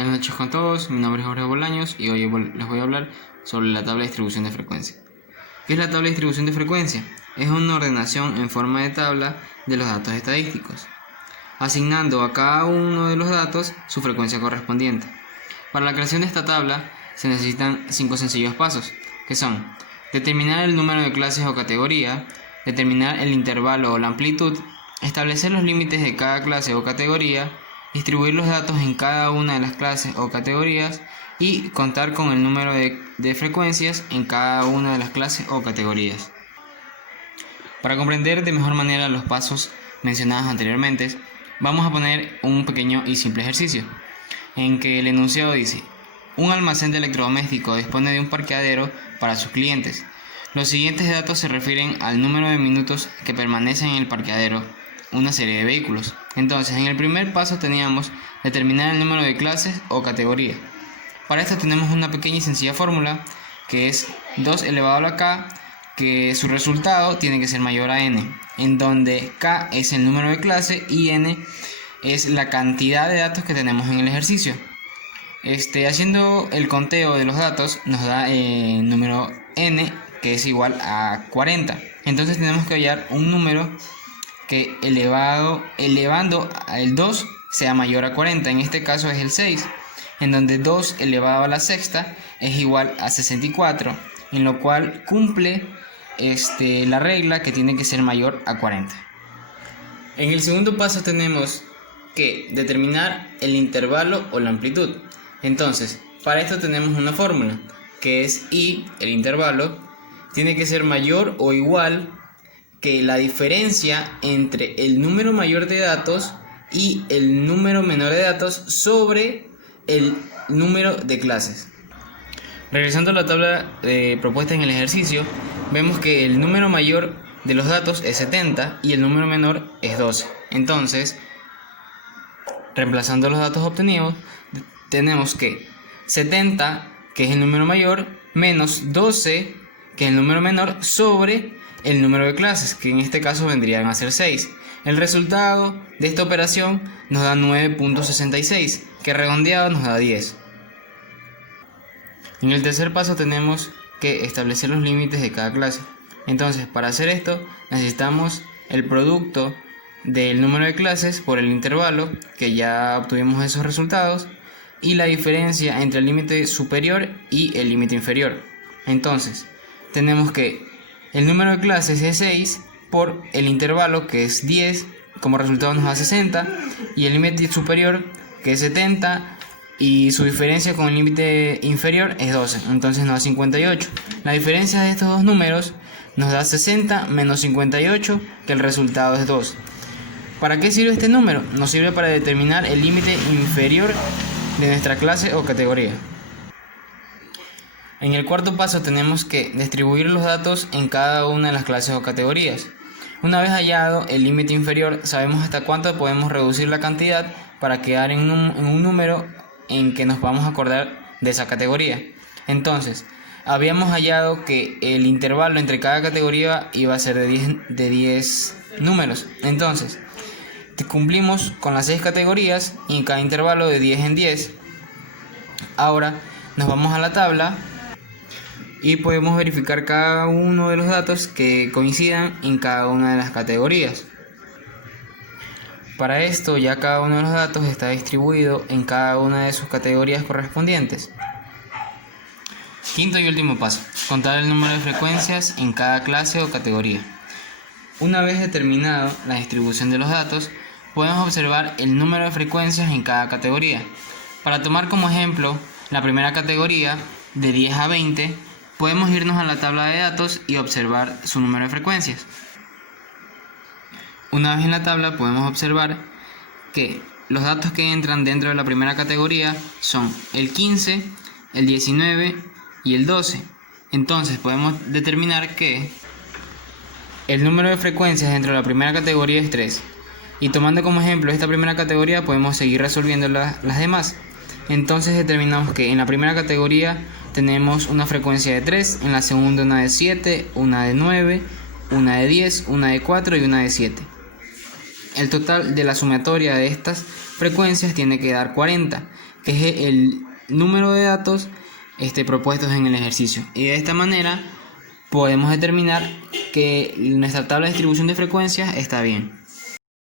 Buenas noches con todos, mi nombre es Jorge Bolaños y hoy les voy a hablar sobre la tabla de distribución de frecuencia. ¿Qué es la tabla de distribución de frecuencia? Es una ordenación en forma de tabla de los datos estadísticos, asignando a cada uno de los datos su frecuencia correspondiente. Para la creación de esta tabla se necesitan 5 sencillos pasos, que son: determinar el número de clases o categoría, determinar el intervalo o la amplitud, establecer los límites de cada clase o categoría, distribuir los datos en cada una de las clases o categorías y contar con el número de frecuencias en cada una de las clases o categorías. Para comprender de mejor manera los pasos mencionados anteriormente, vamos a poner un pequeño y simple ejercicio, en que el enunciado dice: un almacén de electrodomésticos dispone de un parqueadero para sus clientes. Los siguientes datos se refieren al número de minutos que permanecen en el parqueadero una serie de vehículos. Entonces, en el primer paso teníamos determinar el número de clases o categoría. Para esto tenemos una pequeña y sencilla fórmula, que es 2 elevado a la k, que su resultado tiene que ser mayor a n, en donde k es el número de clase y n es la cantidad de datos que tenemos en el ejercicio. Haciendo el conteo de los datos nos da el número n, que es igual a 40. Entonces tenemos que hallar un número que elevando al 2 sea mayor a 40. En este caso es el 6, en donde 2 elevado a la sexta es igual a 64, en lo cual cumple la regla que tiene que ser mayor a 40. En el segundo paso tenemos que determinar el intervalo o la amplitud. Entonces, para esto tenemos una fórmula, que es i, el intervalo, tiene que ser mayor o igual que la diferencia entre el número mayor de datos y el número menor de datos sobre el número de clases. Regresando a la tabla propuesta en el ejercicio, vemos que el número mayor de los datos es 70 y el número menor es 12. Entonces, reemplazando los datos obtenidos, tenemos que 70, que es el número mayor, menos 12, que es el número menor, sobre el número de clases, que en este caso vendrían a ser 6. El resultado de esta operación nos da 9.66, que redondeado nos da 10. En el tercer paso tenemos que establecer los límites de cada clase. Entonces, para hacer esto necesitamos el producto del número de clases por el intervalo, que ya obtuvimos esos resultados, y la diferencia entre el límite superior y el límite inferior. Entonces, tenemos que el número de clases es 6 por el intervalo, que es 10, como resultado nos da 60, y el límite superior, que es 70, y su diferencia con el límite inferior es 12, entonces nos da 58. La diferencia de estos dos números nos da 60 menos 58, que el resultado es 2. ¿Para qué sirve este número? Nos sirve para determinar el límite inferior de nuestra clase o categoría. En el cuarto paso tenemos que distribuir los datos en cada una de las clases o categorías. Una vez hallado el límite inferior, sabemos hasta cuánto podemos reducir la cantidad para quedar en un número en que nos vamos a acordar de esa categoría. Entonces, habíamos hallado que el intervalo entre cada categoría iba a ser de 10 números. Entonces, cumplimos con las 6 categorías y en cada intervalo de 10 en 10. Ahora nos vamos a la tabla y podemos verificar cada uno de los datos que coincidan en cada una de las categorías. Para esto, ya cada uno de los datos está distribuido en cada una de sus categorías correspondientes. Quinto y último paso: contar el número de frecuencias en cada clase o categoría. Una vez determinado la distribución de los datos, podemos observar el número de frecuencias en cada categoría. Para tomar como ejemplo la primera categoría, de 10 a 20, podemos irnos a la tabla de datos y observar su número de frecuencias. Una vez en la tabla podemos observar que los datos que entran dentro de la primera categoría son el 15, el 19 y el 12. Entonces podemos determinar que el número de frecuencias dentro de la primera categoría es 3. Y tomando como ejemplo esta primera categoría, podemos seguir resolviendo las demás. Entonces determinamos que en la primera categoría tenemos una frecuencia de 3, en la segunda una de 7, una de 9, una de 10, una de 4 y una de 7. El total de la sumatoria de estas frecuencias tiene que dar 40, que es el número de datos propuestos en el ejercicio. Y de esta manera podemos determinar que nuestra tabla de distribución de frecuencias está bien.